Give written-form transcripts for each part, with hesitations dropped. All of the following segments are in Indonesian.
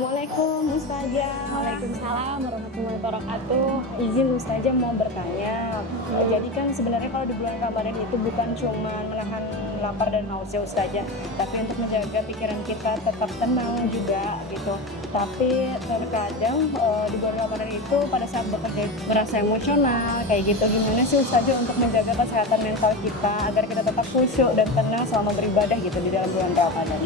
Assalamualaikum Ustazah. Waalaikumsalam warahmatullahi wabarakatuh. Izin Ustazah mau bertanya. Jadi kan sebenarnya kalau di bulan Ramadan itu bukan cuma menahan lapar dan haus ya Ustazah, tapi untuk menjaga pikiran kita tetap tenang juga gitu. Tapi terkadang di bulan Ramadan itu pada saat bekerja merasa emosional kayak gitu. Gimana sih Ustazah untuk menjaga kesehatan mental kita agar kita tetap khusyuk dan tenang selama beribadah gitu di dalam bulan Ramadan?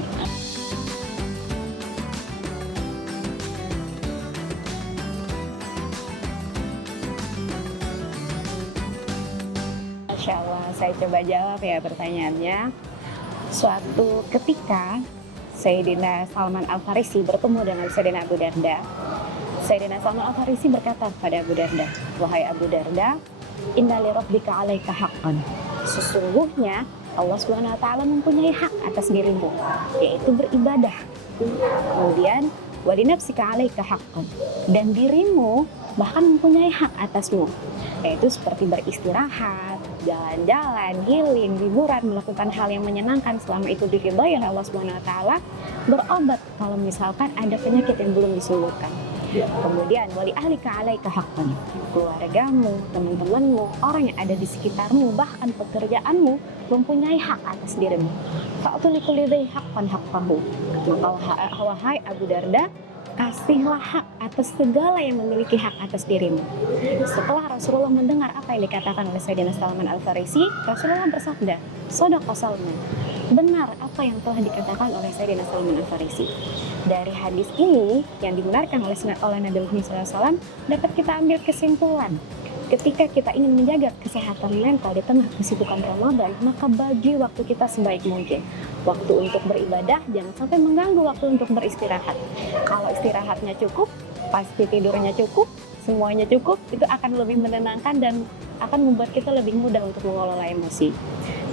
Masya Allah, saya coba jawab ya pertanyaannya. Suatu ketika, Sayyidina Salman Al-Farisi bertemu dengan Sayyidina Abu Darda. Sayyidina Salman Al-Farisi berkata kepada Abu Darda, "Wahai Abu Darda, inna li rabbika 'alaika haqqan." Sesungguhnya Allah Subhanahu wa taala mempunyai hak atas dirimu, yaitu beribadah. Kemudian, wa li nafsika 'alaika haqqan, dan dirimu bahkan mempunyai hak atasmu, yaitu seperti beristirahat, jalan-jalan, healing, liburan, melakukan hal yang menyenangkan selama itu diridhai oleh Allah Subhanahu wa taala, berobat kalau misalkan ada penyakit yang belum disembuhkan. Kemudian wali ahlika 'alaika haqqan, keluargamu, teman-temanmu, orang yang ada di sekitarmu, bahkan pekerjaanmu mempunyai hak atas dirimu. Fa'tu likulli dzai haqqan haqqahu. Maka wahai Abu Darda, kasihlah hak atas segala yang memiliki hak atas dirimu. Setelah Rasulullah mendengar apa yang dikatakan oleh Sayyidina Salman Al-Farisi, Rasulullah bersabda, "Shadaqa Salman." Benar apa yang telah dikatakan oleh Sayyidina Salman Al-Farisi. Dari hadis ini yang dibenarkan oleh Nabi Muhammad SAW, dapat kita ambil kesimpulan. Ketika kita ingin menjaga kesehatan mental di tengah kesibukan Ramadan, maka bagi waktu kita sebaik mungkin. Waktu untuk beribadah, jangan sampai mengganggu waktu untuk beristirahat. Kalau istirahatnya cukup, pasti tidurnya cukup, semuanya cukup, itu akan lebih menenangkan dan akan membuat kita lebih mudah untuk mengelola emosi.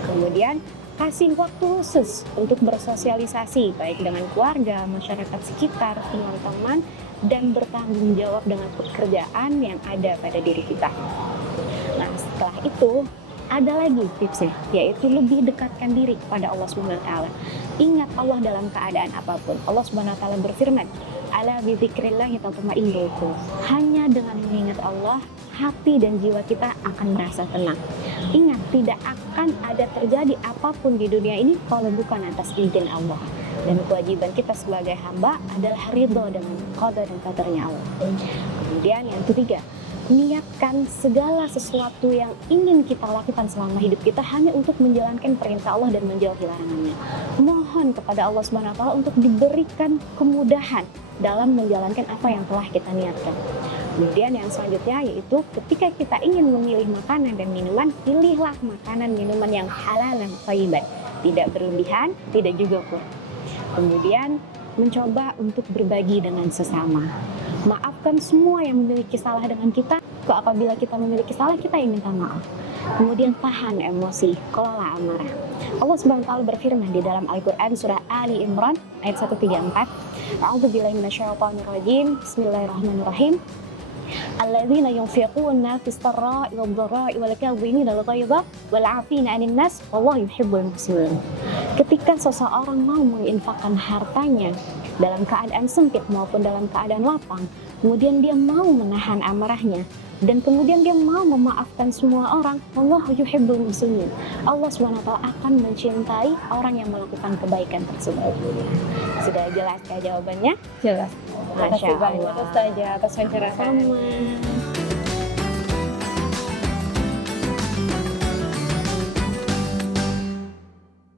Kemudian, kasih waktu khusus untuk bersosialisasi, baik dengan keluarga, masyarakat sekitar, teman-teman, dan bertanggung jawab dengan pekerjaan yang ada pada diri kita. Nah, setelah itu, ada lagi tipsnya, yaitu lebih dekatkan diri kepada Allah Subhanahu wa taala. Ingat Allah dalam keadaan apapun. Allah Subhanahu wa taala berfirman, "Ala bi dzikrillahi tatma'innul qulub." Hanya dengan mengingat Allah, hati dan jiwa kita akan merasa tenang. Ingat, tidak akan ada terjadi apapun di dunia ini kalau bukan atas izin Allah. Dan kewajiban kita sebagai hamba adalah ridho dengan qada dan qadarnya Allah. Kemudian yang ketiga, niatkan segala sesuatu yang ingin kita lakukan selama hidup kita hanya untuk menjalankan perintah Allah dan menjauhi larangannya. Mohon kepada Allah Subhanahu wa taala untuk diberikan kemudahan dalam menjalankan apa yang telah kita niatkan. Kemudian yang selanjutnya yaitu ketika kita ingin memilih makanan dan minuman, pilihlah makanan minuman yang halal dan thayyiban, tidak berlebihan, tidak juga kurang. Kemudian mencoba untuk berbagi dengan sesama. Maafkan semua yang memiliki salah dengan kita. Apabila kita memiliki salah, kita yang minta maaf. Kemudian tahan emosi, kelola amarah. Allah Subhanahu wa taala berfirman di dalam Al-Qur'an surah Ali Imran ayat 134, A'udzubillahi minasyaitonir rajim. Bismillahirrahmanirrahim. Alladzina yunfiquna fis sarra'i wad dharra'i wal kadhimina al ghaiza wal 'afina 'anil nas wallahu yuhibbul muhsinin. Ketika seseorang mau menginfakkan hartanya dalam keadaan sempit maupun dalam keadaan lapang, kemudian dia mau menahan amarahnya dan kemudian dia mau memaafkan semua orang, wallahu yuhibbul muhsinin. Allah SWT akan mencintai orang yang melakukan kebaikan tersebut. Sudah jelas kah jawabannya? Jelas. Masya Terima kasih banyak Allah. Ustazah atas pencerahannya. Sama.